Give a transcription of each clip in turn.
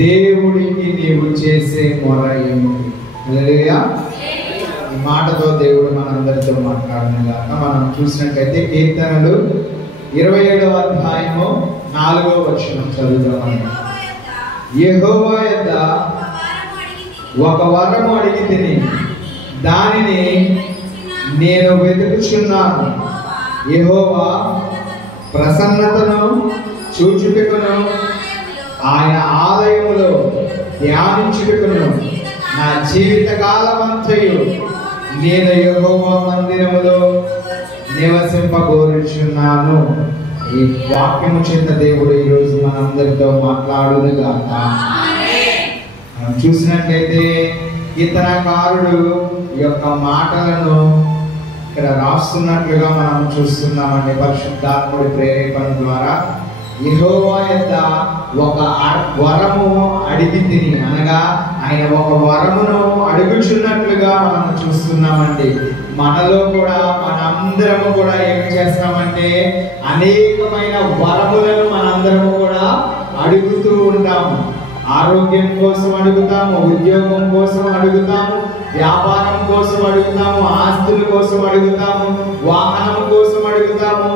దేవుడికి నీవు చేసే మొర ఏమిటి? హల్లెలూయా. ఈ మాటతో దేవుడు మనందరితో మాట్లాడినగాక. మనం చూసినట్లయితే కీర్తనలు 27వ అధ్యాయము 4వ వచనం చదువుదామని. యెహోవా యొద్ద ఒక వరము అడిగి తిని దానిని నేను వెతుకుచున్నాను. యెహోవా ప్రసన్నతను చూచుటకును ఆయన ఆలయములో ధ్యానించుటకును నా జీవిత కాలమంతయు నేను యెహోవా మందిరములో నివసింపగోరుచున్నాను. ఈ వాక్యము చేత దేవుడు ఈరోజు మనందరితో మాట్లాడునుగాక. మనం చూసినట్లయితే కీర్తనకారుడు యొక్క మాటలను ఇక్కడ రాస్తున్నట్లుగా మనం చూస్తున్నామండి. పరిశుద్ధాత్ముడి ప్రేరేపణ ద్వారా యెహోవా యొద్ద ఒక వరము అడిగి తిని, అనగా ఆయన ఒక వరమును అడుగుచున్నట్లుగా మనం చూస్తున్నామండి. మనలో కూడా మనందరము కూడా ఏం చేస్తామంటే అనేకమైన వరములను మనందరము కూడా అడుగుతూ ఉంటాము. ఆరోగ్యం కోసం అడుగుతాము, ఉద్యోగం కోసం అడుగుతాము, వ్యాపారం కోసం అడుగుతాము, ఆస్తుల కోసం అడుగుతాము, వాహనం కోసం అడుగుతాము,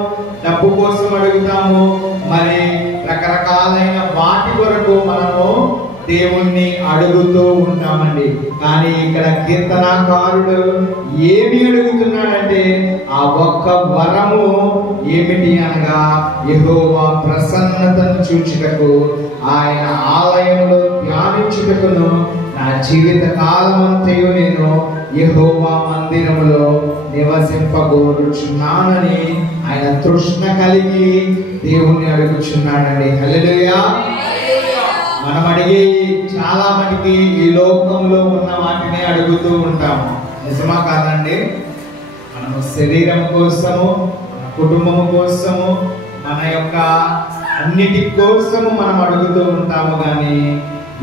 డబ్బు కోసం అడుగుతాము. మరి రకరకాలైన వాటి కొరకు మనము దేవుణ్ణి అడుగుతూ ఉంటామండి. కానీ ఇక్కడ కీర్తనాకారుడు ఏమి అడుగుతున్నాడంటే ఆ ఒక్క వరము ఏమిటి అనగా యెహోవా ప్రసన్నతను చూచుటకు ఆయన ఆలయంలో ధ్యానించుటకును నా జీవిత కాలమంతయు నేను యెహోవా మందిరములో నివసింపగోరుచున్నానని ఆయన తృష్ణ కలిగి దేవుణ్ణి అడుగుచున్నాడండి. హల్లెలూయా. మనం అడిగే చాలా మటుకి ఈ లోకంలో ఉన్న వాటిని అడుగుతూ ఉంటాము. నిజమా కాదండి? మనము శరీరం కోసము, మన కుటుంబం కోసము, మన యొక్క అన్నిటి కోసము మనం అడుగుతూ ఉంటాము. కానీ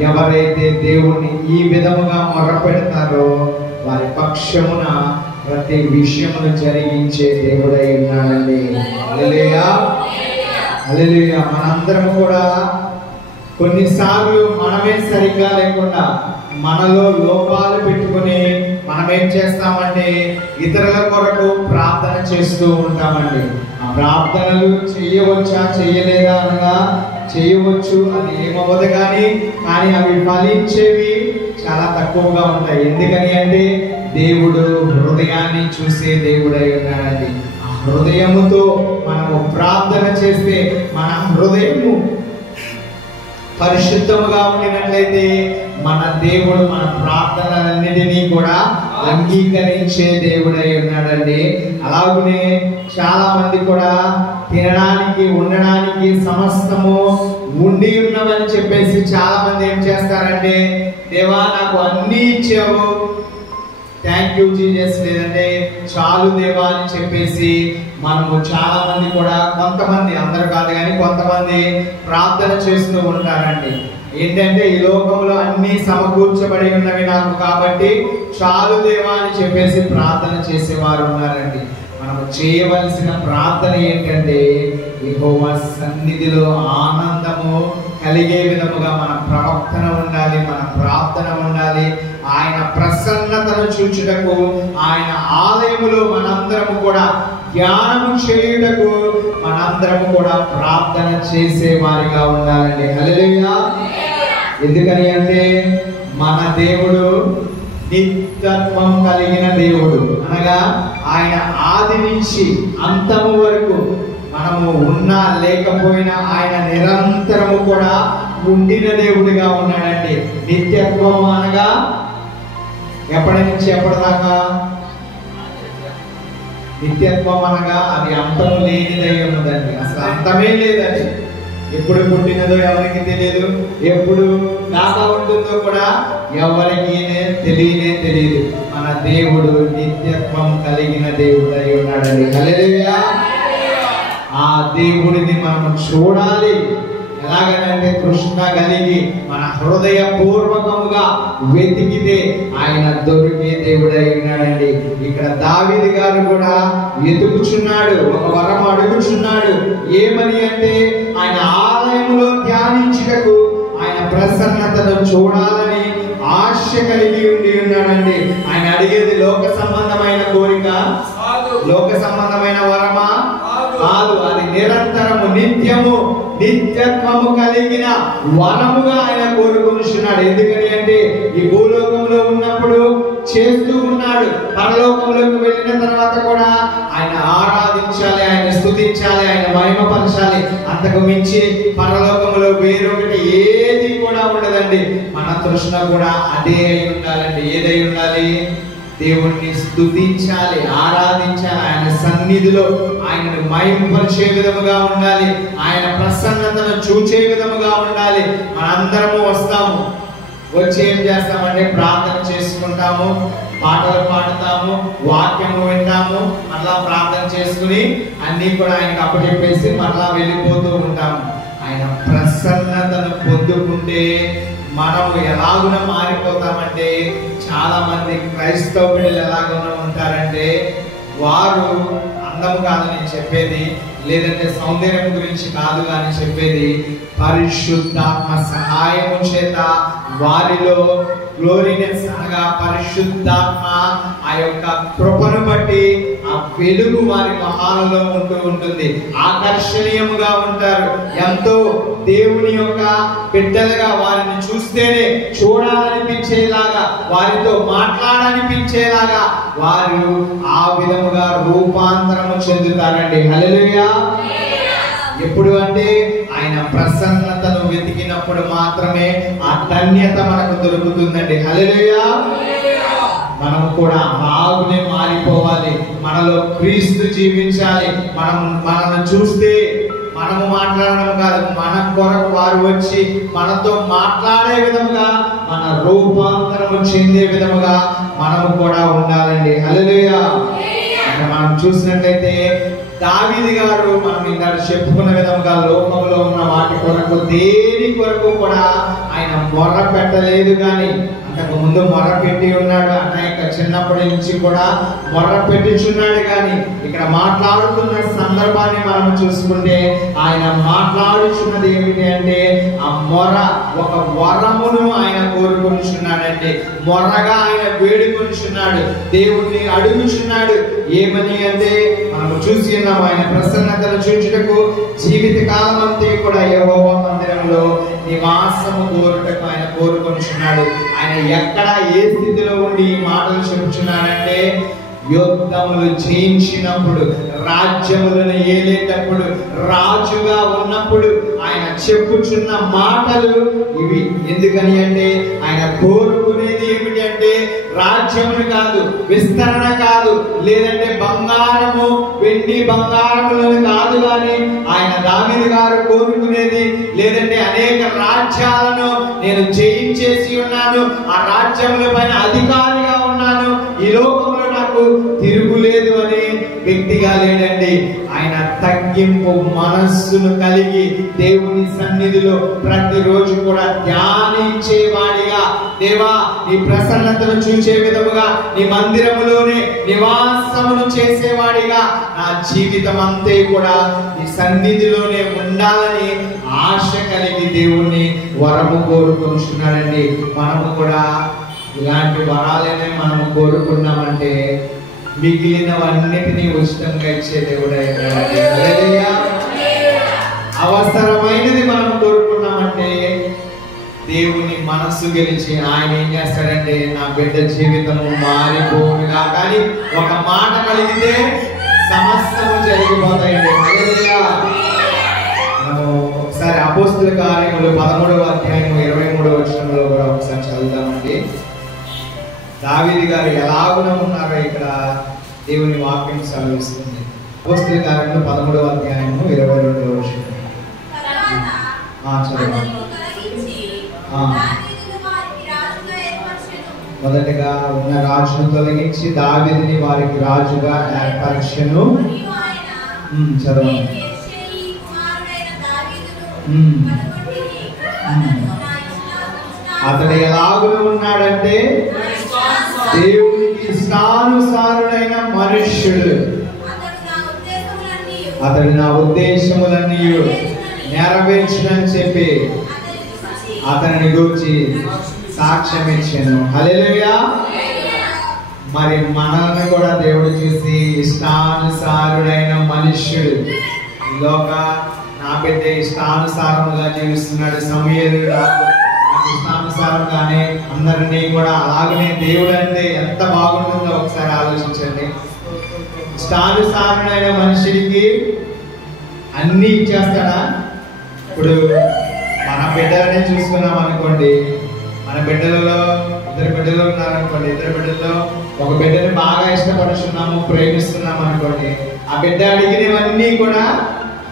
ఎవరైతే దేవుణ్ణి ఈ విధముగా మొరపెడతారో వారి పక్షమున ప్రతి విషయమును జరిగించే దేవుడై ఉన్నాడండి. హల్లెలూయా, హల్లెలూయా. మనందరం కూడా కొన్నిసార్లు మనమే సరిగ్గా లేకుండా మనలో లోపాలు పెట్టుకుని మనం ఏం చేస్తామంటే ఇతరుల కొరకు ప్రార్థన చేస్తూ ఉంటామండి. ఆ ప్రార్థనలు చేయవచ్చా చేయలేదా అనగా చేయవచ్చు, అది ఏమవ్వదు. కానీ అవి ఫలించేవి చాలా తక్కువగా ఉంటాయి. ఎందుకని అంటే దేవుడు హృదయాన్ని చూసే దేవుడై ఉన్నాడండి. ఆ హృదయముతో మనము ప్రార్థన చేస్తే మన హృదయము పరిశుద్ధముగా ఉండినట్లయితే మన దేవుడు మన ప్రార్థనలన్నిటినీ కూడా అంగీకరించే దేవుడై ఉన్నాడండి. అలాగనే చాలా మంది కూడా తినడానికి ఉండడానికి సమస్తము ఉండి ఉన్నవని చెప్పేసి చాలా మంది ఏం చేస్తారంటే దేవా నాకు అన్నీ ఇచ్చావు, థ్యాంక్ యూ జీసస్, లేదంటే చాలు దేవా అని చెప్పేసి మనము చాలా మంది కూడా, కొంతమంది, అందరూ కాదు కానీ కొంతమంది ప్రార్థన చేస్తూ ఉంటారండి. ఏంటంటే ఈ లోకంలో అన్ని సమకూర్చబడి ఉన్నవి నాకు, కాబట్టి చాలు దేవా అని చెప్పేసి ప్రార్థన చేసేవారు ఉన్నారండి. మనము చేయవలసిన ప్రార్థన ఏంటంటే యెహోవా సన్నిధిలో ఆనందము కలిగే విధముగా మన ప్రవర్తన ఉండాలి, మన ప్రార్థన ఉండాలి. ఆయన ప్రసన్నతను చూచుటకు ఆయన ఆలయములో మనందరము కూడా ధ్యానము చేయుటకు మనందరము కూడా ప్రార్థన చేసే వారిగా ఉండాలండి. హల్లెలూయా. ఎందుకని అంటే మన దేవుడు నిత్యత్వం కలిగిన దేవుడు, అనగా ఆయన ఆది నుంచి అంతము వరకు మనము ఉన్నా లేకపోయినా ఆయన నిరంతరము కూడా ఉండిన దేవుడిగా ఉన్నాడండి. నిత్యత్వం అనగా ఎప్పటి నుంచి ఎప్పటిదాకా? నిత్యత్వం అనగా అది అంతము లేనిదై ఉన్నదండి. అసలు అంతమే లేదండి. ఎప్పుడు పుట్టినదో ఎవరికి తెలియదు, ఎప్పుడు దాకా ఉంటుందో కూడా ఎవరికి తెలియదు. మన దేవుడు నిత్యత్వం కలిగిన దేవుడై ఉన్నాడండి. హల్లెలూయా. ఆ దేవుడిని మనం చూడాలి. ఎలాగనంటే తృష్ణ కలిగి మన హృదయపూర్వకముగా వెతికితే ఆయన దొరికే దేవుడై ఉన్నాడండి. ఇక్కడ దావీదు గారు కూడా వెతుకుచున్నాడు, ఒక వరం అడుగుచున్నాడు. ఏమని అంటే ఆయన ఆలయంలో ధ్యానించుటకు, ఆయన ప్రసన్నతను చూడాలని ఆశ కలిగి ఉండి ఉన్నాడండి. ఆయన అడిగేది లోక సంబంధమైన కోరిక, లోక సంబంధమైన వరమా కాదు. అది నిరంతరము నిత్యము నిత్యత్వము కలిగిన వరముగా ఆయన కోరుకుంటున్నాడు. ఎందుకని అంటే ఈ భూలోకంలో ఉన్నప్పుడు చేస్తూ ఉన్నాడు, పరలోకంలోకి వెళ్ళిన తర్వాత కూడా ఆయన ఆరాధించాలి, ఆయన స్తుతించాలి, ఆయన మహిమపరచాలి. అంతకు మించి పరలోకంలో వేరొకటి ఏది కూడా ఉండదండి. మన తృష్ణ కూడా అదే అయి ఉండాలండి. ఏదై ఉండాలి? దేవుణ్ణి స్తుతించాలి, ఆరాధించాలి, ఆయన సన్నిధిలో ఆయనను మహిమపరిచే విధముగా ఉండాలి, ఆయన ప్రసన్నతను చూచే విధముగా ఉండాలి. మనందరము వస్తాము, వచ్చి ఏం చేస్తామంటే ప్రార్థన చేసుకుంటాము, పాటలు పాడుతాము, వాక్యము వింటాము, మళ్ళా ప్రార్థన చేసుకుని అన్ని కూడా ఆయనకు అప్పచెప్పేసి మళ్ళా వెళ్ళిపోతూ ఉంటాము. ఆయన ప్రసన్నతను పొందుకుంటే మనము ఎలాగున మారిపోతామంటే, చాలా మంది క్రైస్తవ బిడ్డలు ఎలాగున ఉంటారంటే, వారు అందం కాదు నేను చెప్పేది, లేదంటే సౌందర్యం గురించి కాదు కానీ చెప్పేది, పరిశుద్ధాత్మ సహాయము చేత వారిలో గ్లోరీనెస్ అనగా పరిశుద్ధాత్మ ఆ యొక్క కృపను బట్టి ఆ వెలుగు వారి మొహాలలో ఉంటూ ఉంటుంది. ఆకర్షణీయముగా ఉంటారు. ఎంతో దేవుని యొక్క బిడ్డలుగా వారిని చూస్తేనే చూడాలనిపించేలాగా, వారితో మాట్లాడాలనిపించేలాగా వారు ఆ విధముగా రూపాంతరము చెందుతారండి. హల్లెలూయా. ఎప్పుడు అంటే ఆయన ప్రసన్నతను వెతికినప్పుడు మాత్రమే ఆ ధన్యత మనకు దొరుకుతుందండి. హల్లెలూయా. మనం కూడా బాగునే మారిపోవాలి, మనలో క్రీస్తు జీవించాలి. మనల్ని చూస్తే మనము మాట్లాడడం కాదు, మన కొరకు వారు వచ్చి మనతో మాట్లాడే విధముగా, మన రూపాంతరము చెందే విధముగా మనము కూడా ఉండాలండి. హల్లెలూయా. మనం చూసినట్లయితే దావీదు గారు మనం ఇందాక చెప్పుకున్న విధముగా లోకంలో ఉన్న వాటి కొరకు దేని కొరకు కూడా ఆయన మొర్ర పెట్టలేదు. కానీ అంతకు ముందు మొర్ర పెట్టి ఉన్నాడు, అనేక చిన్నప్పటి నుంచి కూడా మొర్ర పెట్టుచున్నాడు. కానీ ఇక్కడ మాట్లాడుతున్న సందర్భాన్ని మనం చూసుకుంటే ఆయన మాట్లాడుచున్నది ఏమిటి అంటే, ఆ మొర్ర ఒక వరమును ఆయన కోరుకుంటున్నాడండి. మొర్రగా ఆయన వేడుకొనిచున్నాడు, దేవుణ్ణి అడుగుచున్నాడు. ఏమని అంటే మనం చూసి ఉన్నాం, ఆయన ప్రసన్నతను చూచుటకు జీవిత కాలం అంతే కూడా యెహోవా మందిరంలో నివాసము కోరుటకు ఆయన కోరుకొనిచున్నాడు. ఆయన ఎక్కడ ఏ స్థితిలో ఉండి ఈ మాటలు చెప్పుచున్నాడంటే, యుద్ధములు జయించినప్పుడు, రాజ్యములను ఏలేటప్పుడు, రాజుగా ఉన్నప్పుడు ఆయన చెప్పుచున్న మాటలు ఇవి. ఎందుకని అంటే ఆయన కోరుకునేది ఏమిటి అంటే రాజ్యములు కాదు, విస్తరణ కాదు, లేదంటే బంగారము వెండి బంగారములను కాదు. కానీ ఆయన దావీదు గారు కోరుకునేది లేదంటే అనేక రాజ్యాలను నేను జయించేసి ఉన్నాను, ఆ రాజ్యముల పైన అధికారిగా ఉన్నాను, ఈ లోకంలో నాకు తిరుగులేదు అనే వ్యక్తిగా లేడండి. ఆయన తగ్గింపు మనస్సును కలిగి దేవుని సన్నిధిలో ప్రతిరోజు కూడా ధ్యానించేవాడిగా, దేవా నీ ప్రసన్నతను చూసే విధముగా నీ మందిరములోనే నివాసమును చేసేవాడిగా నా జీవితం అంతే కూడా నీ సన్నిధిలోనే ఉండాలని ఆశ కలిగి దేవుణ్ణి వరము కోరుకుంటున్నాడండి. మనము కూడా ఇలాంటి వరాలనే మనము కోరుకున్నామంటే మిగిలినవన్నిటినీ ఉచితంగా ఇచ్చే దేవుడే. అవసరమైనది మనం కోరుకున్నామంటే దేవుని మనస్సు గెలిచి ఆయన ఏం చేస్తాడంటే నా బిడ్డ జీవితము మారిపోవుగా. కానీ ఒక మాట కలిగితే సమస్తము జరిగిపోతాయండి. మనము ఒకసారి అపోస్తుల కార్యములు 13వ అధ్యాయం 23వ వచనంలో కూడా ఒకసారి చదువుదామండి. దావీదు గారు ఎలాగున ఉన్నారో ఇక్కడ దేవుని వాక్యం సెలవిస్తుంది. అపోస్తుల కార్యములు 13వ అధ్యాయం 22వ వచనం. మొదటగా ఉన్న రాజును తొలగించి దావీదుని వారికి రాజుగా ఏర్పరచెను. చదవండి. అతడు ఎలాగున ఉన్నాడంటే దేవునికి ఇష్టానుసారుడైన మనుష్యుడు. అతడు నా ఉద్దేశములన్నీ నెరవేర్చునని చెప్పి అతనిని గూర్చి సాక్ష్యం ఇచ్చాను. హల్లెలూయా. మరి మనల్ని కూడా దేవుడు చూసి ఇష్టానుసారుడైన మనుష్యుడు, ఈ లోక నా బిడ్డ ఇష్టానుసారముగా జీవిస్తున్నాడు, సమూయేలు ఇష్టానుసారంగానే అందరినీ కూడా అలాగనే దేవుడు అంటే ఎంత బాగుంటుందో ఒకసారి ఆలోచించండి. ఇష్టానుసారుడైన మనుషుడికి అన్ని ఇచ్చేస్తాడా? ఇప్పుడు మన బిడ్డలనే చూసుకున్నాం అనుకోండి, మన బిడ్డలలో ఇద్దరు బిడ్డలు ఉన్నారనుకోండి, ఇద్దరు బిడ్డల్లో ఒక బిడ్డని బాగా ఇష్టపడుతున్నాము, ప్రేమిస్తున్నాము అనుకోండి, ఆ బిడ్డ అడిగినవన్నీ కూడా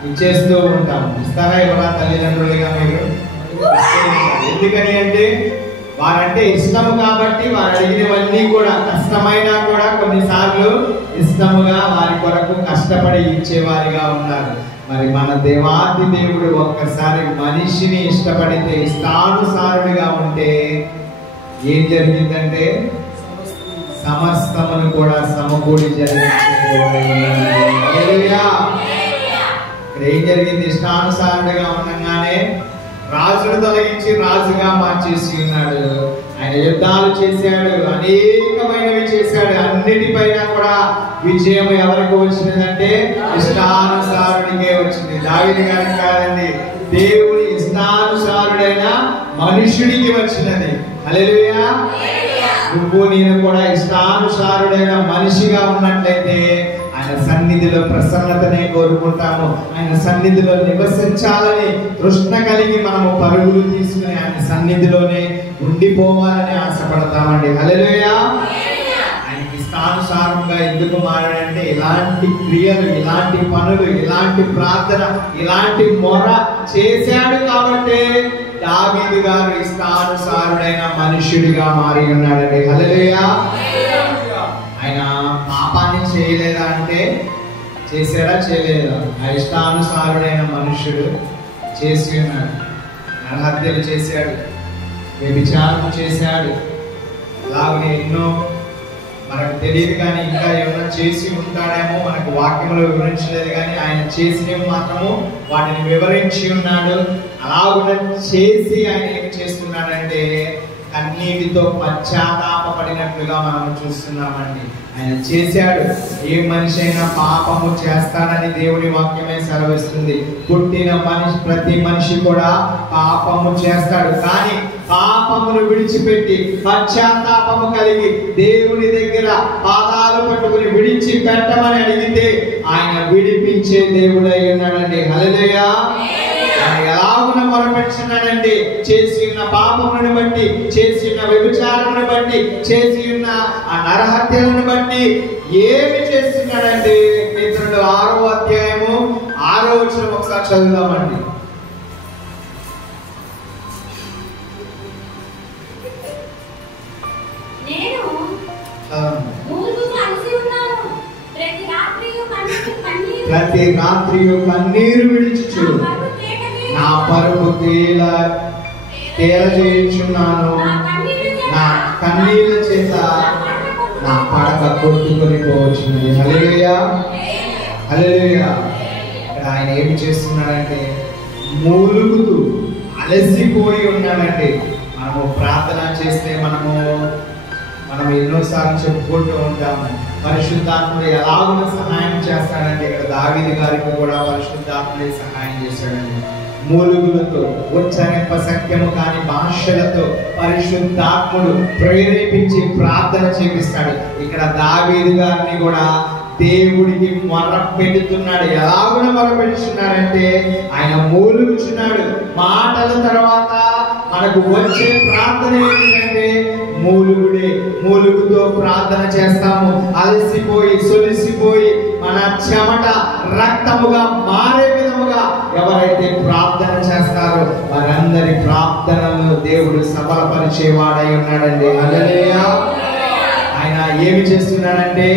ఇచ్చేస్తూ ఉంటాం. ఇస్తారా ఇవ్వరా తల్లిదండ్రులుగా మీరు? ఎందుకని అంటే వారంటే ఇష్టము కాబట్టి వారు అడిగినవన్నీ కూడా కష్టమైనా కూడా కొన్నిసార్లు ఇష్టముగా వారి కొరకు కష్టపడి ఇచ్చేవారిగా ఉన్నారు. మరి మన దేవాది దేవుడు ఒక్కసారి మనిషిని ఇష్టపడితే, ఇష్టానుసారుడిగా ఉంటే ఏం జరిగిందంటే సమస్తమును కూడా సమకూడి జరిగించే. ఏం జరిగింది? ఇష్టానుసారుడిగా ఉండగానే రాజును తొలగించి రాజుగా మార్చేసి ఉన్నాడు. ఆయన యుద్ధాలు చేశాడు, అనేకమైనవి చేశాడు. అన్నిటిపైన కూడా విజయం ఎవరికి వచ్చిందంటే ఇష్టానుసారుడికే వచ్చింది. దావీదు గారికి కాదండి, దేవుని ఇష్టానుసారుడైన మనుషుడికి వచ్చినది. హల్లెలూయా. నువ్వు నేను కూడా ఇష్టానుసారుడైన మనిషిగా ఉన్నట్లయితే ఆయన సన్నిధిలో ప్రసన్నతనే కోరుకుంటాము. ఆయన సన్నిధిలో నివసించాలని తృష్ణ కలిగి మనము పరుగులు తీసుకుని ఆయన సన్నిధిలోనే ఉండిపోవాలని ఆశపడతామండి. హల్లెలూయా. ఆయనకి ఇష్టానుసారంగా ఎందుకు మారాడంటే ఇలాంటి క్రియలు, ఇలాంటి పనులు, ఇలాంటి ప్రార్థన, ఇలాంటి మొర చేశాడు కాబట్టి దావీదు గారు ఇష్టానుసారుడైన మనుష్యుడిగా మారి ఉన్నాడండి. హల్లెలూయా. ఆయన పాపాన్ని చేయలేదా అంటే చేశాడా? చేయలేదా? ఆ ఇష్టానుసారుడైన మనుష్యుడు చేసి ఉన్నాడు. నరహత్యలు చేశాడు, వ్యభిచారం చేశాడు, అలాగే ఎన్నో మనకు తెలియదు కానీ ఇంకా ఏమైనా చేసి ఉంటాడేమో, మనకు వాక్యంలో వివరించలేదు కానీ ఆయన చేసినవి మాత్రము వాటిని వివరించి ఉన్నాడు. అలాగున చేసి ఆయన ఏమి చేస్తున్నాడంటే కన్నీటితో పశ్చాత్తాపపడినట్లుగా మనం చూస్తున్నామండి. ఆయన చేశాడు. ఏ మనిషి అయినా పాపము చేస్తాడని దేవుని వాక్యమే సెలవిస్తుంది. పుట్టిన మనిషి, ప్రతి మనిషి కూడా పాపము చేస్తాడు. కానీ పాపమును విడిచిపెట్టి పశ్చాత్తాపము కలిగి దేవుని దగ్గర పాదాలు పట్టుకుని విడిచిపెట్టమని అడిగితే ఆయన విడిపించే దేవుడై ఉన్నాడండి. హల్లెలూయా. ఎలాగున మొరపెట్టుచున్నాడంటే చేసి ఉన్న పాపములను బట్టి, చేసి ఉన్న వ్యభిచారమును బట్టి, చేసి ఉన్న ఆ నరహత్యలను బట్టి ఏమి చేస్తున్నాడంటే మిత్రుడు 6వ అధ్యాయము 6వ వచనం ఒకసారి చదువుదామండి. ప్రతి రాత్రియు కన్నీరు విడిచుచు నా పరుపు తేల చేయించున్నాను, నా కన్నీళ్ళ చేత నా పడక కొట్టుకొని పోవచ్చున్నది. హల్లెలూయా. హల్లెలూయా. ఇక్కడ ఆయన ఏమి చేస్తున్నాడంటే మూలుగుతూ అలసిపోయి ఉన్నాడండి. మనము ప్రార్థన చేస్తే మనం ఎన్నోసార్లు చెప్పుకుంటూ ఉంటాము, పరిశుద్ధాత్ముడు ఎలాగున సహాయం చేస్తాడంటే ఇక్కడ దావీదు గారికి కూడా పరిశుద్ధాత్ముడే సహాయం చేశాడండి. మూలుగులతో, ఉచ్చరింప సత్యము కాని భాషలతో పరిశుద్ధాత్ముడు ప్రేరేపించి ప్రార్థన చేపిస్తాడు. ఇక్కడ దావీదు గారిని కూడా దేవుడికి మొర పెడుతున్నాడు. ఎలాగున మొర పెడుతున్నాడంటే ఆయన మూలుగుచున్నాడు. మాటల తర్వాత మనకు వచ్చే ప్రార్థన ఏంటంటే మూలుగుడే. మూలుగుతో ప్రార్థన చేస్తాము. అలసిపోయి సొలిసిపోయి మన చెమట రక్తముగా మారే విధముగా ఎవరైతే ప్రార్థన చేస్తారో వారందరి ప్రార్థనను దేవుడు సఫలపరిచేవాడై ఉన్నాడండి. హల్లెలూయా. ఆయన ఏమి చేస్తున్నాడంటే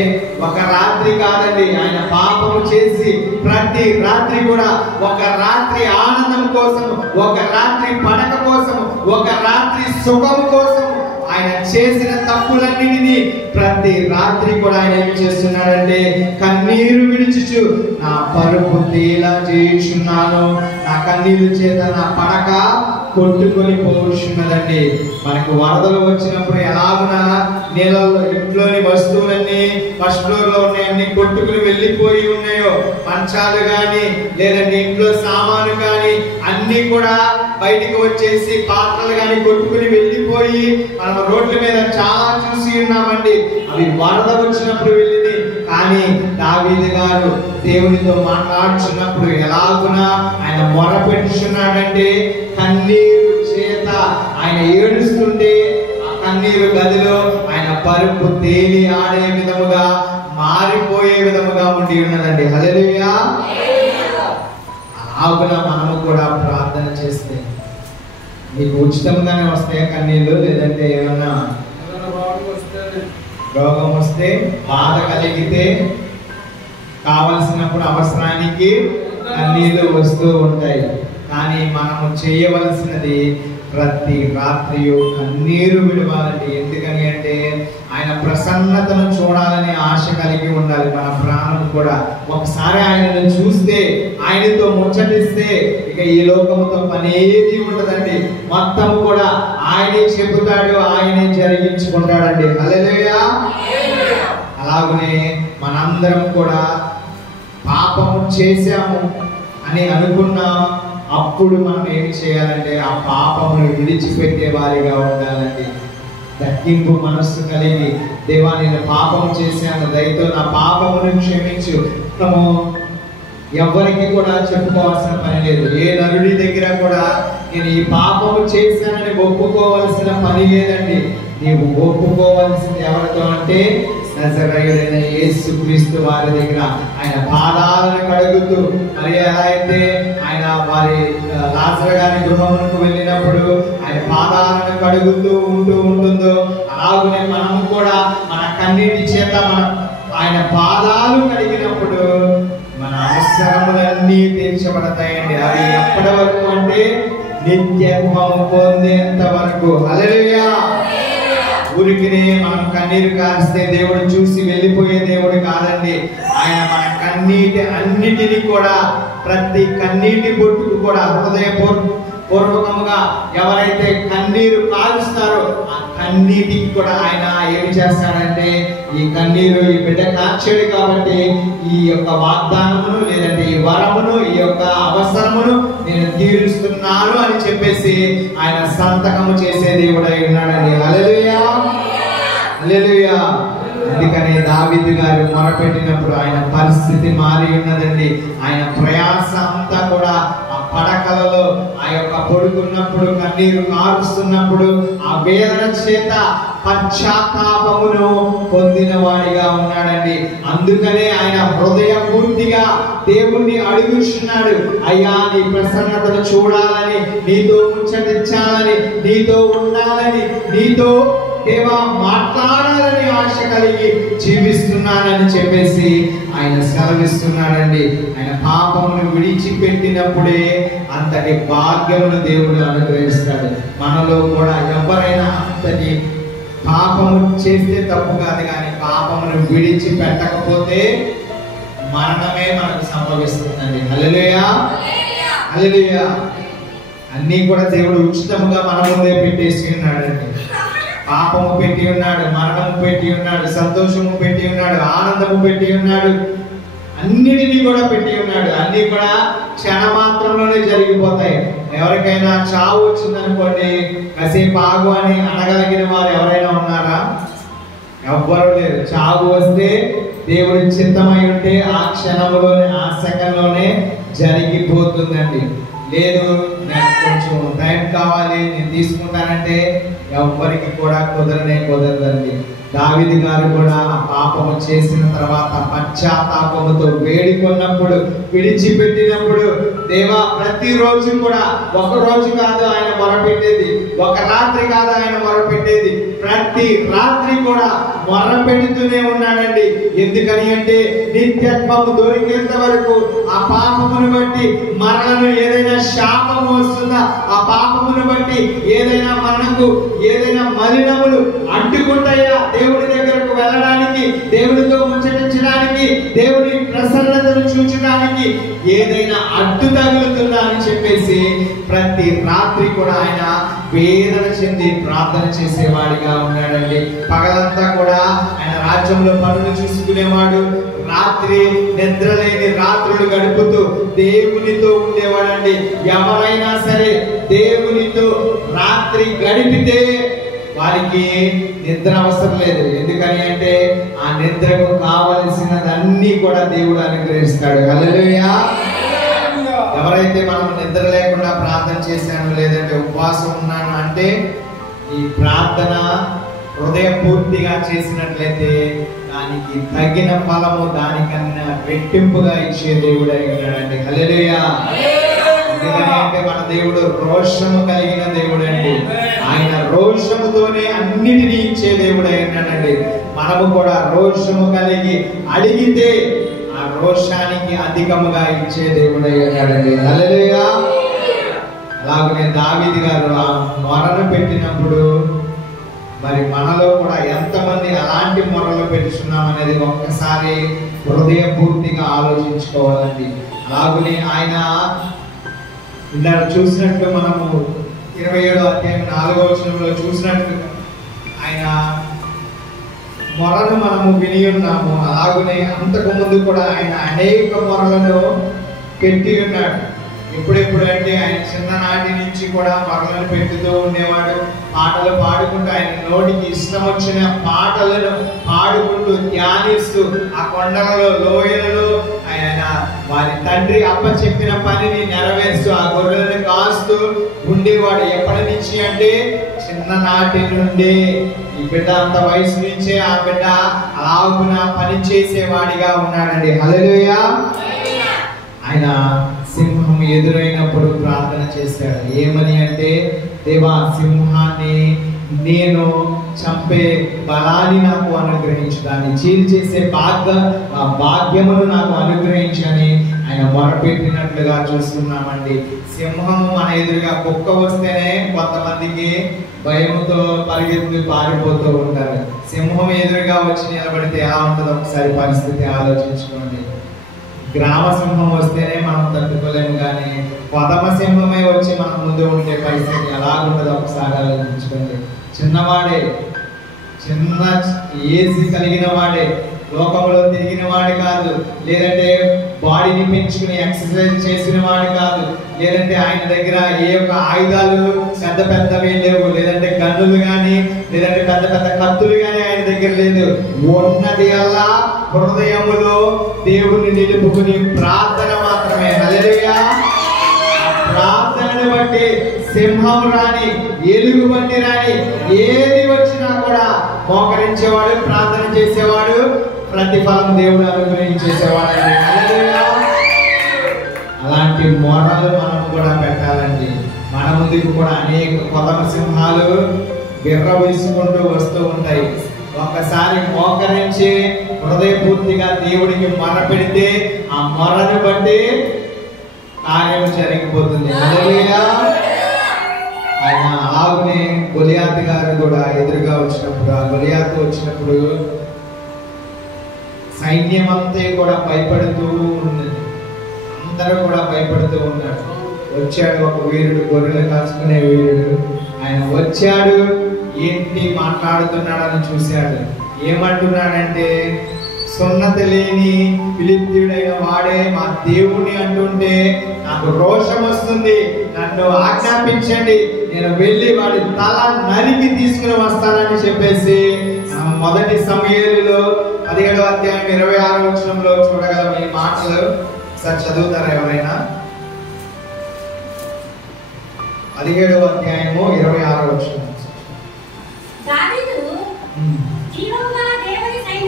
ఒక రాత్రి కాదండి, ఆయన పాపము చేసి ప్రతి రాత్రి కూడా ఒక రాత్రి ఆనందం కోసం, ఒక రాత్రి పడక కోసం, ఒక రాత్రి సుఖము కోసం ఆయన చేసిన తప్పులన్నిటినీ ప్రతి రాత్రి కూడా ఆయన ఏమి చేస్తున్నాడంటే కన్నీరు విడిచుచు నా పరుపు తేలా చేయుచున్నాను, నా కన్నీరు చేత నా పడక కొట్టుకొని పోవుచున్నదండి. మనకు వరదలు వచ్చినప్పుడు ఎలాగున నీళ్ళలో ఇంట్లోని వస్తువులన్నీ ఫస్ట్ ఫ్లోర్ లో ఉన్నాయన్నీ కొట్టుకుని వెళ్ళిపోయి ఉన్నాయో, మంచాలు గాని లేదంటే ఇంట్లో సామాను గాని అన్ని కూడా బయటికి వచ్చేసి పాత్రలు గాని కొట్టుకుని వెళ్ళిపోయి మనం రోడ్ల మీద చాలా చూసి ఉన్నామండి. అవి వరద వచ్చినప్పుడు వెళ్ళింది. కానీ దావీదు గారు దేవునితో మాట్లాడుచున్నప్పుడు ఎలాగునా ఆయన మొరపెట్టుచున్నాడంటే కన్నీరు చేత ఆయన ఏడుస్తుంటే ఆ కన్నీరు గదిలో ఆయన పరుపు తేలి ఆడే విధముగా మారిపోయే విధముగా ఉండి ఉన్నదండి. హల్లెలూయా. అలాగున మనము కూడా ప్రార్థన చేస్తే మీకు ఉచితంగానే వస్తాయి కన్నీళ్ళు, లేదంటే ఏమన్నా రోగం వస్తే బాధ కలిగితే కావలసినప్పుడు అవసరానికి కన్నీళ్ళు వస్తూ ఉంటాయి. కానీ మనము చేయవలసినది ప్రతి రాత్రి కన్నీరు విడవాలండి. ఎందుకని అంటే ఆయన ప్రసన్నతను చూడాలని ఆశ కలిగి ఉండాలి మన ప్రాణం కూడా. ఒకసారి ఆయనను చూస్తే, ఆయనతో ముచ్చటిస్తే ఇక ఈ లోకముతో పని ఏది ఉండదండి. మొత్తం కూడా ఆయనే చెబుతాడు, ఆయనే జరిగించుకుంటాడండి. హల్లెలూయా. అలాగనే మనందరం కూడా పాపము చేశాము అని అనుకున్నాం. అప్పుడు మనం ఏమి చేయాలంటే ఆ పాపమును విడిచిపెట్టే వారిగా ఉండాలండి. దక్కింపు మనస్సు కలిగి, దేవా నేను పాపం చేశాను, దయతో నా పాపమును క్షమించు. మనము ఎవరికి కూడా చెప్పుకోవాల్సిన పని లేదు. ఏ నరుడి దగ్గర కూడా నేను ఈ పాపము చేశానని ఒప్పుకోవాల్సిన పని లేదండి. నీవు ఒప్పుకోవాల్సింది ఎవరితో అంటే నజరేయుడైన యేసుక్రీస్తు వారి దగ్గర. ఆయన పాదాలను కడుగుతూ, మరి ఎలా అయితే ఆయన వారి లాజరు గారి గృహమునకు వెళ్ళినప్పుడు ఆయన పాదాలను కడుగుతూ ఉంటుందో, అలాగనే మనము కూడా మన కన్నీటి చేత ఆయన పాదాలు కడిగినప్పుడు మన అవసరములన్నీ తీర్చబడతాయండి. అవి ఎప్పటి వరకు అంటే నిత్యత్వము పొందేంత వరకు. హల్లెలూయా. ఊరికినే మనం కన్నీరు కారిస్తే దేవుడు చూసి వెళ్ళిపోయే దేవుడు కాదండి. ఆయన మన కన్నీటి అన్నిటినీ కూడా, ప్రతి కన్నీటి బొట్టుకు కూడా హృదయపూర్వకముగా ఎవరైతే కన్నీరు కాలుస్తారో ఆ కన్నీటికి కూడా ఆయన ఏమి చేస్తాడంటే, ఈ కన్నీరు ఈ బిడ్డ కార్చాడు కాబట్టి ఈ యొక్క వాగ్దానమును లేదంటే ఈ వరమును ఈ యొక్క అవసరమును నేను తీరుస్తున్నాను అని చెప్పేసి ఆయన సంతకము చేసే దేవుడై ఉన్నాడండి. హల్లెలూయా. హల్లెలూయా. అందుకనే దావీదు గారు మొరపెట్టినప్పుడు ఆయన పరిస్థితి మారి ఉన్నదండి. ఆయన ప్రయాస అంతా కూడా ఆ పడకలలో ఆ యొక్క పడుకున్నప్పుడు కన్నీరు కారుస్తున్నప్పుడు ఆ వేదన చేత పశ్చాత్తాపమును పొందిన వాడిగా ఉన్నాడండి. అందుకనే ఆయన హృదయపూర్తిగా దేవుణ్ణి అడుగుచున్నాడు, అయ్యా నీ ప్రసన్నతను చూడాలని, నీతో ముచ్చటించాలని, నీతో ఉండాలని, నీతో దేవా మాట్లాడాలని ఆశ కలిగి జీవిస్తున్నానని చెప్పేసి ఆయన సెలవిస్తున్నాడండి. ఆయన పాపమును విడిచిపెట్టినప్పుడే అంతటి భాగ్యమును దేవుడు అనుగ్రహిస్తాడు. మనలో కూడా ఎవరైనా అంతటి పాపము చేస్తే తప్పు కాదు, కానీ పాపమును విడిచిపెట్టకపోతే మరణమే మనకు సంభవిస్తుందండి. హల్లెలూయా. హల్లెలూయా. అన్నీ కూడా దేవుడు ఉచితముగా మన ముందే పెట్టేసి ఉన్నాడండి. పాపము పెట్టి ఉన్నాడు, మరణము పెట్టి ఉన్నాడు, సంతోషము పెట్టి ఉన్నాడు, ఆనందము పెట్టి ఉన్నాడు, అన్నిటినీ కూడా పెట్టి ఉన్నాడు. అన్ని కూడా క్షణమాత్రంలోనే జరిగిపోతాయి. ఎవరికైనా చావు వచ్చిందనుకోండి, కాసేపు ఆగు అని అనగలిగిన వారు ఎవరైనా ఉన్నారా? ఎవ్వరూ లేరు. చావు వస్తే దేవుడి చిత్తమై ఉంటే ఆ క్షణంలోనే ఆ సెకండ్లోనే జరిగిపోతుందండి. లేదు నాకు కొంచెం టైం కావాలి, నేను తీసుకుంటానంటే ఎవ్వరికి కూడా కుదరదండి. దావీదు గారు కూడా ఆ పాపము చేసిన తర్వాత పశ్చాత్తాపముతో వేడుకున్నప్పుడు, విడిచిపెట్టినప్పుడు, దేవా ప్రతిరోజు కూడా, ఒక రోజు కాదు ఆయన మొరపెట్టేది, ఒక రాత్రి కాదు ఆయన మొరపెట్టేది, ప్రతి రాత్రి కూడా మొరపెడుతూనే ఉన్నాడండి. ఎందుకని అంటే నిత్యత్వము దొరికేంత వరకు ఆ పాపమును బట్టి మరణను ఏదైనా శాపము వస్తుందా, ఆ పాపమును బట్టి ఏదైనా మనకు ఏదైనా మలినములు అంటుకుంటాయా దేవుడి దగ్గరకు వెళ్ళడానికి, దేవుడితో ముచ్చటించడానికి, దేవుడి ప్రసన్నతను చూచడానికి ఏదైనా అడ్డు తగులుతుందా అని చెప్పి చెప్పేసి ప్రతి రాత్రి కూడా ఆయన వేదన చెంది ప్రార్థన చేసేవాడిగా ఉన్నాడండి. పగలంతా కూడా ఆయన రాజ్యంలో పనులు చూసుకునేవాడు. రాత్రి నిద్రలేని రాత్రులు గడుపుతూ దేవునితో ఉండేవాడండి. ఎవరైనా సరే దేవునితో రాత్రి గడిపితే వారికి నిద్ర అవసరం లేదు. ఎందుకని అంటే ఆ నిద్రకు కావలసినదన్నీ కూడా దేవుడు అనుగ్రహిస్తాడు. హల్లెలూయా. ఎవరైతే మనం నిద్ర లేకుండా ప్రార్థన చేశాను లేదంటే ఉపవాసం ఉన్నాను అంటే ఈ ప్రార్థన హృదయపూర్తిగా చేసినట్లయితే దానికి తగిన ఫలము దానికన్నా రెట్టింపుగా ఇచ్చే దేవుడు అయి ఉన్నాడండి. హల్లెలూయా. ఎందుకని అంటే మన దేవుడు రోషము కలిగిన దేవుడు అండి. ఆయన రోషముతోనే అన్నిటినీ ఇచ్చే దేవుడు అయి ఉన్నాడండి. మనము కూడా రోషము కలిగి అడిగితే ఆ రోషానికి అధికముగా ఇచ్చే దేవుడు అయి ఉన్నాడండి. హల్లెలూయా. అలాగనే దావీదు గారు ఆ మొరను పెట్టినప్పుడు మరి మనలో కూడా ఎంతమంది అలాంటి మొరలు పెట్టుచున్నాం అనేది ఒక్కసారి హృదయపూర్తిగా ఆలోచించుకోవాలండి. అలాగనే ఆయన ఇలా చూసినట్లు మనము 27వ అధ్యాయం 4వ వచనంలో చూసినట్లు ఆయన మొరను మనము విని ఉన్నాము. అలాగనే అంతకు ముందు కూడా ఆయన అనేక మొరలను పెట్టి ఉన్నాడు. ఎప్పుడెప్పుడు అంటే ఆయన చిన్ననాటి నుంచి కూడా మొరలను పెట్టుతూ ఉండేవాడు. పాటలు పాడుకుంటూ ఆయన నోటికి ఇష్టం వచ్చిన పాటలను పాడుకుంటూ ధ్యానిస్తూ ఆ కొండలలో లోయలలో ఆయన వారి తండ్రి అప్ప చెప్పిన పనిని నెరవేరుస్తూ ఆ గొర్రెలను కాస్తూ ఉండేవాడు. ఎప్పటి నుంచి అంటే చిన్ననాటి నుండి. ఈ బిడ్డ అంత వయసు నుంచే ఆ బిడ్డ అలాగున పని చేసేవాడిగా ఉన్నాడండి. హల్లెలూయా. ఆయన సింహం ఎదురైనప్పుడు ప్రార్థన చేశాడు. ఏమని అంటే దేవా, సింహాన్ని నేను చంపే బలాన్ని నాకు అనుగ్రహించు, దాన్ని చీల్చేసే భాగ్యమును నాకు అనుగ్రహించని ఆయన మొరపెట్టినట్లుగా చూస్తున్నామండి. సింహం మన ఎదురుగా కుక్క వస్తేనే కొంతమందికి భయంతో పరిగెత్తి పారిపోతూ ఉంటారు. సింహం ఎదురుగా వచ్చి నిలబడితే ఎలా ఉంటుందో ఒకసారి పరిస్థితి ఆలోచించుకోండి. గ్రామ సింహం వస్తేనే మనం తట్టుకోలేము, కానీ కొదమ సింహమే వచ్చి మన ముందు ఉండే పరిస్థితి ఎలా ఉంటుందో ఒకసారి ఆలోచించుకోండి. చిన్నవాడే, చిన్న ఏసి కలిగిన వాడే, లోకంలో తిరిగిన వాడు కాదు, లేదంటే బాడీని పెంచుకుని ఎక్సర్సైజ్ చేసిన వాడు కాదు, లేదంటే ఆయన దగ్గర ఏ యొక్క ఆయుధాలు పెద్ద పెద్దవి లేవు, లేదంటే గన్నులు కానీ లేదంటే పెద్ద పెద్ద కత్తులు కానీ ఆయన దగ్గర లేదు. ఉన్నది అలా హృదయములో దేవుణ్ణి నిలుపుకుని ప్రార్థన మాత్రమే. హల్లెలూయా. ప్రార్థనను బట్టి సింహం రాని, ఎలుగు బంటి రాని, ఏది వచ్చినా కూడా మోకరించేవాడు, ప్రార్థన చేసేవాడు, ప్రతిఫలం దేవుడు అనుగ్రహించేసేవాడు. అలాంటి మొరలు మనం కూడా పెట్టాలండి. మన ముందుకు కూడా అనేక కొదమ సింహాలు విర్రవీసుకుంటూ వస్తూ ఉంటాయి. ఒక్కసారి మోకరించి హృదయపూర్తిగా దేవుడికి మొర పెడితే ఆ మొరను బట్టి కార్యం జరిగిపోతుంది. ఆయన అలాగనే గొలియాతు గారు కూడా ఎదురుగా వచ్చినప్పుడు, ఆ గొలియాతు వచ్చినప్పుడు సైన్యం అంతా కూడా భయపడుతూ ఉన్నది. అందరూ కూడా భయపడుతూ ఉన్నాడు. వచ్చాడు ఒక వీరుడు, గొర్రెలు కాచుకునే వీరుడు. ఆయన వచ్చాడు, ఏంటి మాట్లాడుతున్నాడని చూశాడు. ఏమంటున్నాడంటే, సున్నతి లేని ఫిలిష్తీయుడైన వాడే మా దేవుని అంటుంటే నాకు రోషం వస్తుంది, నన్ను ఆజ్ఞాపించండి, నేను వెళ్ళి వాడి తల నరికి తీసుకుని వస్తానని చెప్పేసి మొదటి సమూయేలులో 17వ అధ్యాయం 26వ వచనంలో చూడగలం ఈ మాటలు. సార్ చదువుతారా ఎవరైనా? 17వ అధ్యాయము 26వ వచనం.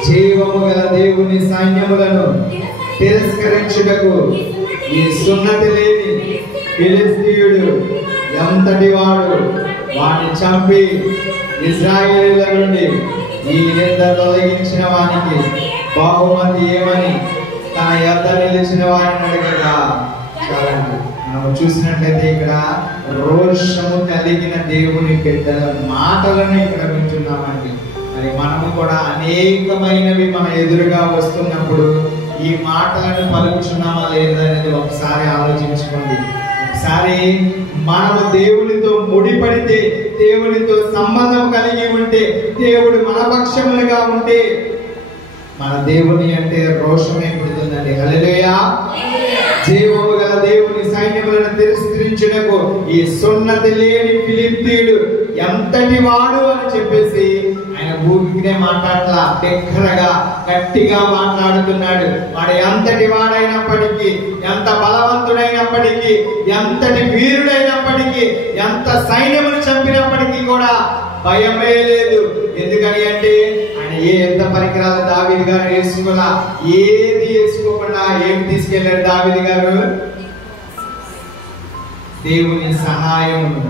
జీవము గల దేవుని సైన్యములను తిరస్కరించుటకు ఈ సున్నతి లేని ఫిలిష్తీయుడు ఎంతటి వాడు, వాడిని చంపి ఇశ్రాయేలీయుల నుండి ఈ నింద తొలగించిన వానికి బహుమతి ఏమని తన యొద్ద నిలిచిన వారిని అడగగా. మనం చూసినట్లయితే ఇక్కడ రోషము కలిగిన దేవుని బిడ్డల మాటలను ఇక్కడ వింటున్నామండి. మరి మనము కూడా అనేకమైనవి మన ఎదురుగా వస్తున్నప్పుడు ఈ మాటలను పలుకుచున్నామా లేదా అనేది ఒకసారి ఆలోచించుకోండి. ఒకసారి మనము దేవునితో ముడిపడితే, దేవునితో సంబంధం కలిగి ఉంటే, దేవుడు మన పక్షములుగా ఉంటే మన దేవుని అంటే రోషమే పుడుతుందండి. హల్లెలూయా. జీవము గల దేవుని సైన్యములను తిరస్కరించుటకు ఈ సున్నతి లేని ఫిలిష్తీయుడు ఎంతటి వాడు అని చెప్పేసి ఆయన భూమికినే మాట్లాడలా, దగ్గరగా గట్టిగా మాట్లాడుతున్నాడు. వాడు ఎంతటి వాడైనప్పటికీ, ఎంత బలవంతుడైనప్పటికీ, ఎంతటి వీరుడైనప్పటికీ, ఎంత సైన్యమును చంపినప్పటికీ కూడా భయమే లేదు. ఎందుకని అంటే ఆయన ఏ ఎంత పరికరాలు దావీదు గారు వేసుకోలా, ఏది వేసుకోకుండా ఏమి తీసుకెళ్లారు దావీదు గారు? దేవుని సహాయమును.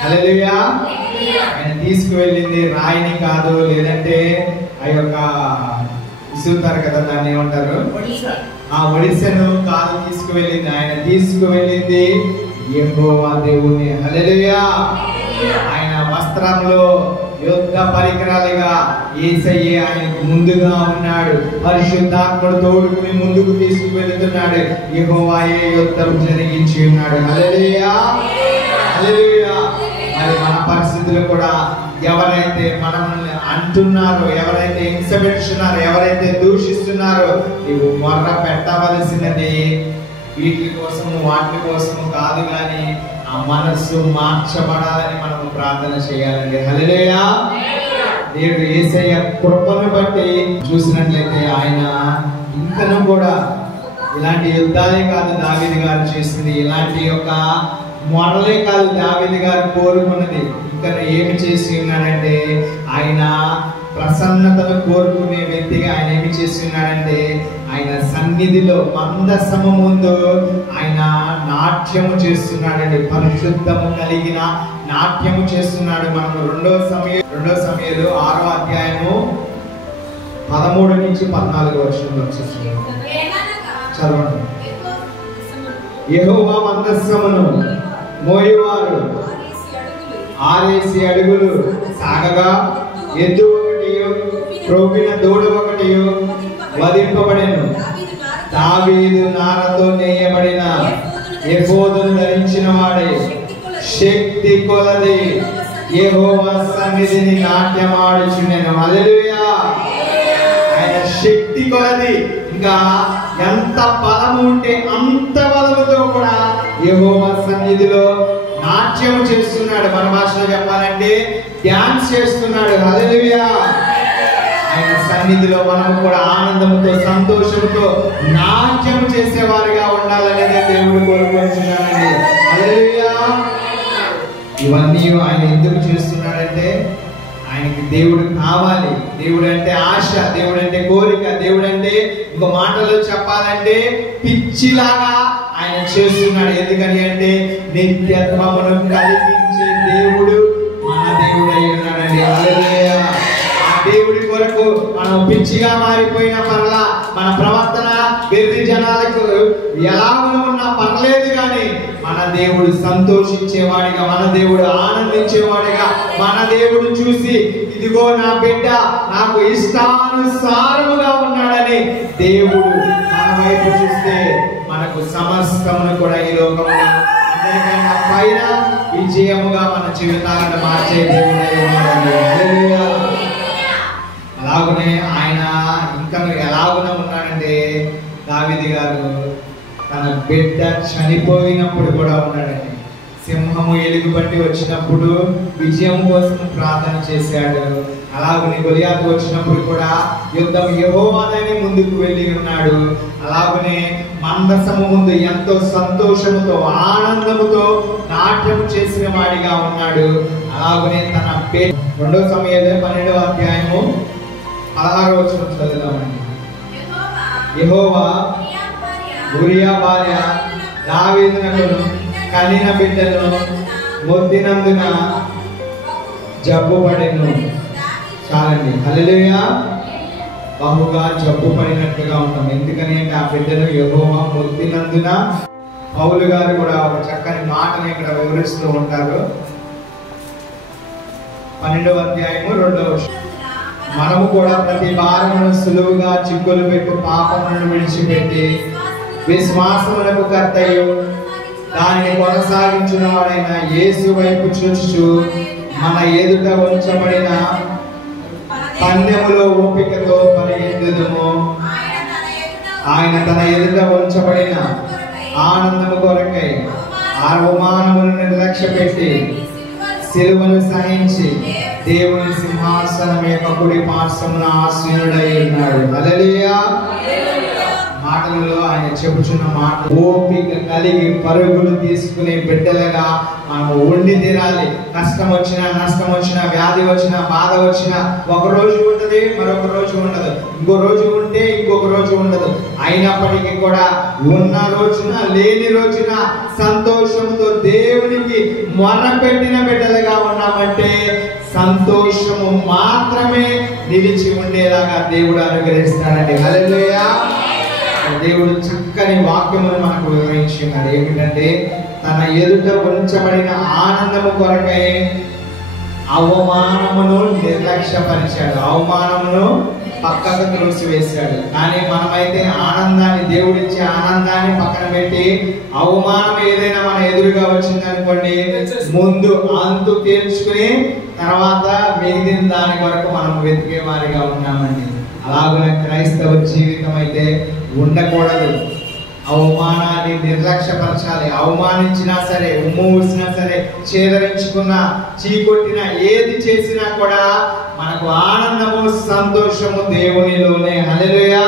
హల్లెలూయా. ఆయన తీసుకువెళ్ళింది రాయిని కాదు, లేదంటే ఆ యొక్క ఇసురుతారు కదా, దాన్ని ఏమంటారు, ఆ ఒడిసెను కాదు తీసుకువెళ్ళింది. ఆయన తీసుకువెళ్ళింది యెహోవా దేవుని. హల్లెలూయా. ఆయన వస్త్రంలో యుద్ధ పరికరాలుగా యేసయ్యే ఆయనకు ముందుగా ఉన్నాడు. పరిశుద్ధాత్ముడు తోడుకుని ముందుకు తీసుకువెళ్తున్నాడు. యెహోవాయే యుద్ధం జరిగించి ఉన్నాడు. హల్లెలూయా. హల్లెలూయా. మరి మన పరిస్థితులు కూడా ఎవరైతే మనల్ని అంటున్నారో, ఎవరైతే హింస పెడుతున్నారో, ఎవరైతే దూషిస్తున్నారో, నీవు మొర్ర పెట్టవలసినది వీటి కోసము వాటి కోసము కాదు, కానీ ఆ మనస్సు మార్చబడాలని మనము ప్రార్థన చేయాలండి. హల్లెలూయా. దేవుడు యేసయ్య కృపను బట్టి చూసినట్లయితే ఆయన ఇంకను కూడా ఇలాంటి యుద్ధాలే కాదు దావీదు గారు చేసింది, ఇలాంటి యొక్క మొరలే కాదు దావీదు గారు కోరుకున్నది. ఇంకా ఏమి చేసి ఉన్నాడంటే ఆయన ప్రసన్నతను కోరుకునే వ్యక్తిగా ఆయన ఏమి చేసి ఉన్నాడంటే ఆయన సన్నిధిలో మందసము ముందు ఆయన నాట్యము చేస్తున్నాడండి. పరిశుద్ధము కలిగిన నాట్యము చేస్తున్నాడు. మనము 2 సమూయేలు 6వ అధ్యాయము 13 నుంచి 14 వచనంలో చదవండి. యెహోవా మందసమును మోయువారు 6 అడుగులు సాగగా, ఎద్దు ఒకటియు క్రొవ్విన దూడ ఒకటియు వధింపబడెను. దావీదు నారతో నేయబడిన ఎఫోదును ధరించిన వాడే శక్తి కొలది యెహోవా సన్నిధిని నాట్యమాడుచుండెను. హల్లెలూయా. ఆయన శక్తి కొలది, ఇంకా ఎంత బలము ఉంటే అంత బలముతో కూడా యెహోవా సన్నిధిలో నాట్యం చేస్తున్నాడు. మన భాషలో చెప్పాలంటే డాన్స్ చేస్తున్నాడు. హల్లెలూయా. ఆయన సన్నిధిలో మనం కూడా ఆనందంతో, సంతోషంతో నాట్యం చేసేవారిగా ఉండాలనేది దేవుడు కోరుకుంటున్నాడండి. హల్లెలూయా. ఇవన్నీ ఆయన ఎందుకు చేస్తున్నాడంటే ఆయనకి దేవుడు కావాలి. దేవుడు అంటే ఆశ, దేవుడు అంటే కోరిక, దేవుడు అంటే ఇంకో మాటలో చెప్పాలంటే పిచ్చిలాగా ఆయన చేస్తున్నాడు. ఎందుకని అంటే నిత్యత్వమును కలిగించే దేవుడు మన దేవుడై ఉన్నాడండి. హల్లెలూయా. ఆ దేవుడి కొరకు మనం పిచ్చిగా మారిపోయిన పర్లా, మన ప్రవర్తన వెర్రి జనాలకు ఎలాగో ఉన్నా పర్లేదు, కానీ మన దేవుడు సంతోషించేవాడిగా, మన దేవుడు ఆనందించేవాడిగా, మన దేవుడు చూసి ఇదిగో నా బిడ్డ నాకు ఇష్టానుసారముగా ఉన్నాడని దేవుడు మన వైపు చూస్తే మనకు సమస్తమును కూడా ఈ లోకంలో అందరికన్నా పైన విజయముగా మన జీవితాలను మార్చే దేవుడై ఉన్నాడండి. హల్లెలూయా. అలాగనే ఆయన ఇంకా ఎలాగున ఉన్నాడంటే దావీదు గారు తన బిడ్డ చనిపోయినప్పుడు కూడా ఉన్నాడండి. సింహము ఎలుగుబంటి వచ్చినప్పుడు విజయం కోసం ప్రార్థన చేశాడు. అలాగనే గొలియాతు వచ్చినప్పుడు కూడా యుద్ధం యెహోవాదని ముందుకు వెళ్ళి ఉన్నాడు. అలాగనే మందసము ముందు ఎంతో సంతోషముతో, ఆనందముతో నాట్యం చేసిన వాడిగా ఉన్నాడు. అలాగనే తన 2 సమూయేలు 12వ అధ్యాయము 16వ వచనం చదువుదామండి. యెహోవా ఉరియా భార్య దావీదునకును కనిన బిడ్డను మొద్దినందున జబ్బుపడెను. చాలండి. హల్లెలూయా. బహుగా జబ్బు పడినట్లుగా ఉంటాం. ఎందుకని అంటే ఆ బిడ్డను యెహోవా మొద్దినందున. పౌలు గారు కూడా ఒక చక్కని మాటని ఇక్కడ వివరిస్తూ ఉంటారు. 12వ అధ్యాయము 2వ వచనం. మనము కూడా ప్రతి భారమును సులువుగా చిక్కులు పెట్టు పాపములను విడిచిపెట్టి విశ్వాసమునకు కర్తయు దానిని కొనసాగించిన వాడైన యేసు వైపు చూచుచు మన ఎదుట ఉంచబడిన పందెములో ఓపికతో పరిగెత్తుదుము. ఆయన తన ఎదుట ఉంచబడిన ఆనందము కొరకై అవమానములను నిర్లక్ష్య పెట్టి సిలువను సహించి దేవుని సింహాసనం యొక్క కుడి పార్శ్వమున ఆసీనుడై ఉన్నాడు. హల్లెలూయా. మాటలలో ఆయన చెబుతున్న మాట, ఓపిక కలిగి పరుగులు తీసుకునే బిడ్డలుగా మనం ఉండి తీరాలి. కష్టం వచ్చినా, నష్టం వచ్చినా, వ్యాధి వచ్చినా, బాధ వచ్చినా ఒక రోజు ఉంటుంది, మరొక రోజు ఉండదు. ఇంకో రోజు ఉంటే ఇంకొక రోజు ఉండదు. అయినప్పటికీ కూడా ఉన్న రోజున లేని రోజున సంతోషంతో దేవునికి మొరపెట్టిన బిడ్డలుగా ఉన్నామంటే సంతోషము మాత్రమే నిలిచి ఉండేలాగా దేవుడు అనుగ్రహిస్తాడండి. హల్లెలూయా. దేవుడు చక్కని వాక్యమును మనకు వివరించినాడు. ఏమిటంటే తన ఎదుట ఉంచబడిన ఆనందము కొరకై అవమానమును నిర్లక్ష్యపరిచాడు, అవమానమును పక్కకు త్రోసివేశాడు. కానీ మనమైతే ఆనందాన్ని, దేవుడిచ్చే ఆనందాన్ని పక్కన పెట్టి అవమానం ఏదైనా మన ఎదురుగా వచ్చింది అనుకోండి, ముందు అంతు తీర్చుకుని తర్వాత మిగిలిన దాని కొరకు మనం వెతికే వారిగా ఉన్నామండి. అలాగే క్రైస్తవ జీవితం అయితే ఉండకూడదు. అవమానాన్ని నిర్లక్ష్యపరచాలి. అవమానించినా సరే, ఉమ్ము ఊసినా సరే, చేదరించుకున్నా, చీకొట్టినా, ఏది చేసినా కూడా మనకు ఆనందము, సంతోషము దేవునిలోనే. హల్లెలూయా.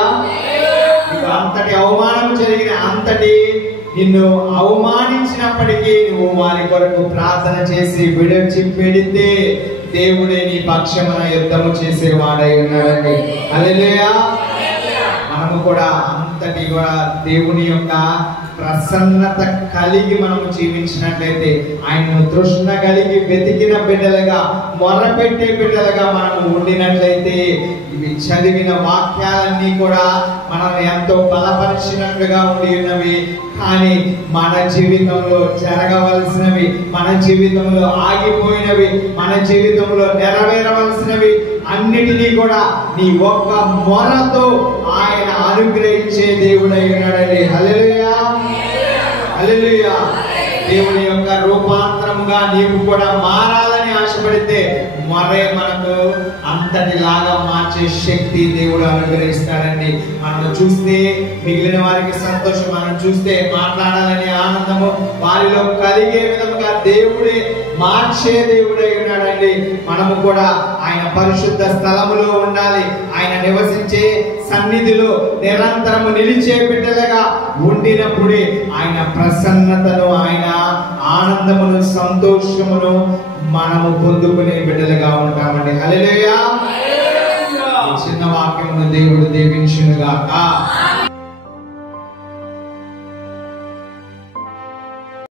అంతటి అవమానం జరిగిన, అంతటి నిన్ను అవమానించినప్పటికీ నువ్వు వారి కొరకు ప్రార్థన చేసి విడిచి పెడితే దేవుడే నీ పక్షమున యుద్ధము చేసేవాడై ఉన్నాడండి. హల్లెలూయా. మనము కూడా అంతటి కూడా దేవుని యొక్క ప్రసన్నత కలిగి మనము జీవించినట్లయితే, ఆయనను తృష్ణ కలిగి వెతికిన బిడ్డలుగా, మొరపెట్టే బిడ్డలుగా మనము ఉండినట్లయితే, ఇవి చదివిన వాక్యాలన్నీ కూడా మనల్ని ఎంతో బలపరిచినట్లుగా ఉండి ఉన్నవి. కానీ మన జీవితంలో జరగవలసినవి, మన జీవితంలో ఆగిపోయినవి, మన జీవితంలో నెరవేరవలసినవి అన్నిటినీ కూడా నీ ఒక్క మొరతో ఆయన అనుగ్రహించే దేవుడై ఉన్నాడండి. హల్లెలూయా. హల్లెలూయా. దేవుని యొక్క రూపాంతరముగా నీవు కూడా మారాలని ఆశపడితే మరే మనకు అంతటిలాగా మార్చే శక్తి దేవుడు అనుగ్రహిస్తాడండి. మనం చూస్తే మిగిలిన వారికి సంతోషం, మనం చూస్తే మాట్లాడాలని ఆనందము వారిలో కలిగే విధముగా దేవుడే మార్చే దేవుడై ఉన్నాడండి. మనము కూడా ఆయన పరిశుద్ధ స్థలములో ఉండాలి. ఆయన నివసించే సన్నిధిలో నిరంతరము నిలిచే బిడ్డలుగా ఉండినప్పుడే ఆయన ప్రసన్నతను, ఆయన ఆనందమును, సంతోషమును మనము పొందుకునే బిడ్డలుగా ఉంటామండి. హల్లెలూయా. చిన్న వాక్యమును దేవుడు దీవించును గాక.